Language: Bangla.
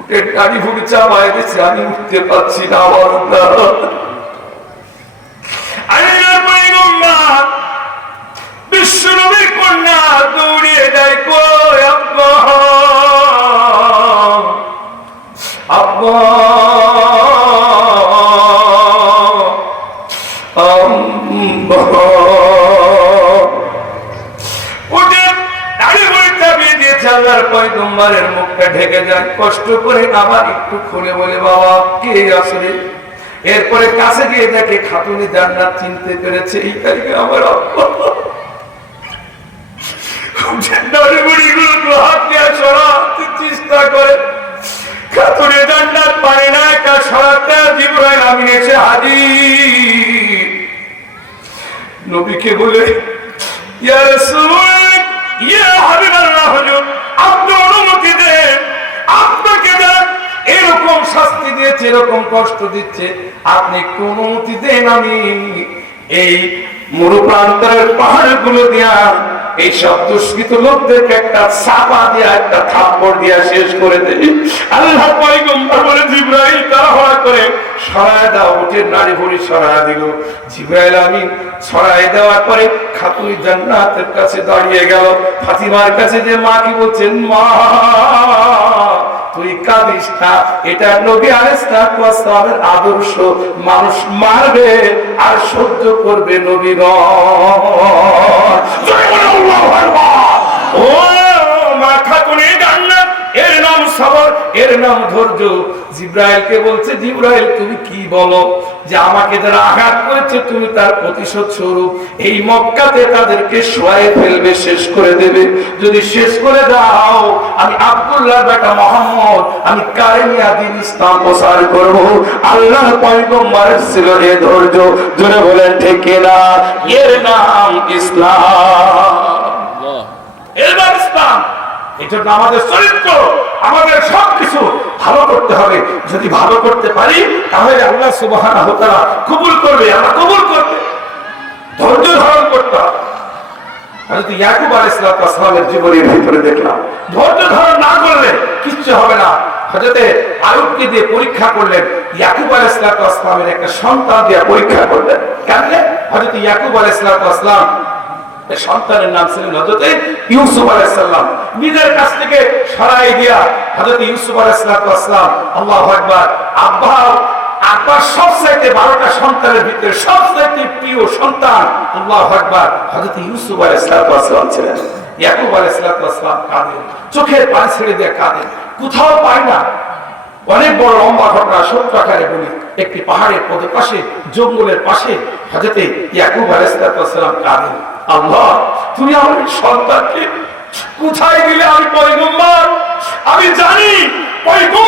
উটের নাড়ি ভুড়ি চাপায় দিচ্ছে, আমি উঠতে পারছি না। বিশ্বনবীর কন্যা দৌড়িয়ে যায়, কই আব্বা, আব্বা, পয়গম্বরের মুখটা ঢেকে যায়। কষ্ট করে আবার একটু খুলে বলে, বাবা কে আসলে? এরপরে কাছে গিয়ে দেখে খাতুনে জান্নাত চিনতে পেরেছে, এই তারিখে আমার আব্বা। চেষ্টা করে খাতুনে জান্নাত পারে না, একা সরাতে জিবরাইল আমিন এসে হাজির। নবীকে বলে, ইয়া রাসূল, ইয়া হাবিবাল্লাহ, হুজুর আপনি অনুমতি দেন, আপনাকে দেন এরকম শাস্তি দিয়েছে, এরকম কষ্ট দিচ্ছে, আপনি একটু অনুমতি দেন, আমি এই মরুপ্রান্তরের পাহাড় গুলো দিয়া এই সব দুষ্কৃত লোকদেরকে একটা চাপা দিয়া, একটা থাপ্পড় দিয়া শেষ করে দেয়। আল্লাহ পয়গম্বর বলে, জিবরাইল তাড়াহুড়া করে সরায় দাও, উটের নাড়ি ভুড়ি সরায় দিল। জিবরাইল আমিন সরায় দেওয়ার পরে খাতুনে জান্নাতের কাছে দাঁড়িয়ে গেল। ফাতিমার কাছে যে মা কি বলছেন, মা তুই কাঁদিস না, এটা নবী আলাইহিস সালামের আদর্শ, মানুষ মারবে আর সহ্য করবে নবীগণ। ও মা খাতুনে জান্নাত, এর নাম সবর, এর নাম ধৈর্য। জিবরাইলকে বলছে, জিবরাইল তুমি কি বলো যে আমাকে যারা আঘাত করেছে তুমি তার প্রতিশোধ স্বরূপ এই মক্কাতে তাদেরকে শোয়ায়ে ফেলবে, শেষ করে দেবে। যদি শেষ করে দাও, আমি আব্দুল্লাহ বেটা মুহাম্মদ, আমি কারেমিয়া দ্বীন ইসলাম প্রচার করব। আল্লাহর পয়গম্বরের ছিল এই ধৈর্য। জোরে বলেন ঠিক না? এর নাম ইসলাম, এর নাম ইসলাম। এজন্য আমাদের চরিত্র, আমাদের সবকিছু ভালো করতে হবে। যদি ভালো করতে পারি তাহলে আল্লাহ সুবহানাহু ওয়া তাআলা কবুল করবে, আমরা কবুল করবে। ধৈর্য ধারণ করতে হবে। হযরত ইয়াকুব আলাইহিস সালামের জীবনের ভিতরে দেখলাম, ধৈর্য ধারণ না করলে কিচ্ছু হবে না। হযরত আইয়ুবকে দিয়ে পরীক্ষা করলেন, ইয়াকুব আলাইহিস সালামের একটা সন্তান দিয়ে পরীক্ষা করলেন। কেন? হযরত ইয়াকুব আলাইহিস সালাম সন্তানের নাম ছিল হযরত ইউসুফ আলাইহিস সালাম। নিজের কাছ থেকে সরাই দিয়া হযরত ইউসুফ আলাইহিস সালাম, আল্লাহু আকবার, আব্বার সবচাইতে 12টা সন্তানের ভিতরে সবচাইতে প্রিয় সন্তান, আল্লাহু আকবার, হযরত ইউসুফ আলাইহিস সালাম ছিলেন। ইয়াকুব আলাইহিস সালাম কাঁদেন, চোখের পানি ছেড়ে দিয়ে কাঁদেন, কোথাও পায় না। অনেক বড় লম্বা ঘটনা, সত্য আকারে বলি। একটি পাহাড়ের পদপাশে, জঙ্গলের পাশে হযরত ইয়াকুব আলাইহিস সালাম কাঁদেন, আল্লাহ তুমি আমার সন্তানকে কোথায় দিলে? আমি পয়গম্বর, আমি জানি পয়গম্বর